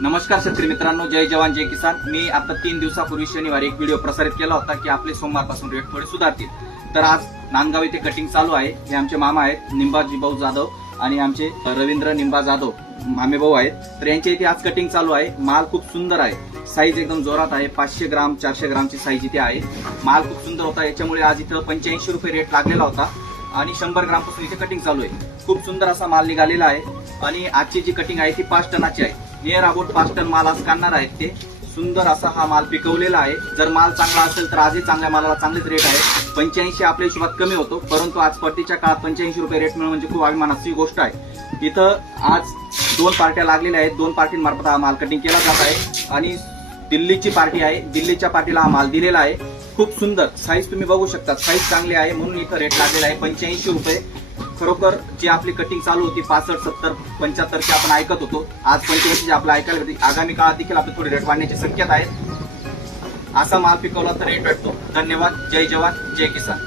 नमस्कार शेतकरी मित्रांनो, जय जवान जय किसान। मी आता 3 दिवसापूर्वी शनिवारी एक व्हिडिओ प्रसारित केला होता की आपले सोमवारपासून रेट थोडे सुधारतील। तर आज नांदगाव इथे कटिंग चालू आहे। हे आमचे मामा आहेत निंबाजी भाऊ जाधव आणि आमचे रवींद्र निंबा जाधव मामे भाऊ आहेत। तर यांच्या इथे आज कटिंग चालू आहे। माल खूप सुंदर आहे, साईज एकदम जोरात आहे। 500 ग्राम 400 ग्रामची साईज इथे आहे। माल खूप सुंदर होता, याच्यामुळे आज इथं 85 रुपये रेट लागलेला होता आणि 100 ग्राम पासून इथे कटिंग चालू आहे। खूप सुंदर असा माल निघालेला आहे आणि आजची जी कटिंग आहे ती 5 टनाची आहे। नियर अबाउट 5 टन माल आज काढणार आहेत ते। सुंदर असा हा माल पिकवलेला आहे। जर माल चांगला असेल तर आजही चांगल्या मालाला चांगलेच रेट आहे। 85 आपल्या हिशोबात कमी होतो, परंतु आज परतीच्या काळात 85 रुपये रेट मिळणं म्हणजे खूप अभिमानाची गोष्ट आहे। इथं आज 2 पार्ट्या लागलेल्या आहेत। 2 पार्टींमार्फत हा माल कटिंग केला जात आहे आणि दिल्लीची पार्टी आहे। दिल्लीच्या पार्टीला हा माल दिलेला आहे। खूप सुंदर साईज तुम्ही बघू शकता, साईज चांगली आहे म्हणून इथं रेट लागलेला आहे 85 रुपये। खरोखर जी आपली कटिंग चालू होती 65, 70, 75 ची आपण ऐकत होतो, आज 85 आपलं ऐकायला होती। आगामी काळात देखील आपले थोडे रेट वाढण्याची शक्यता आहे। असा माल पिकवला तर रेट भेटतो। धन्यवाद, जय जवान जय किसान।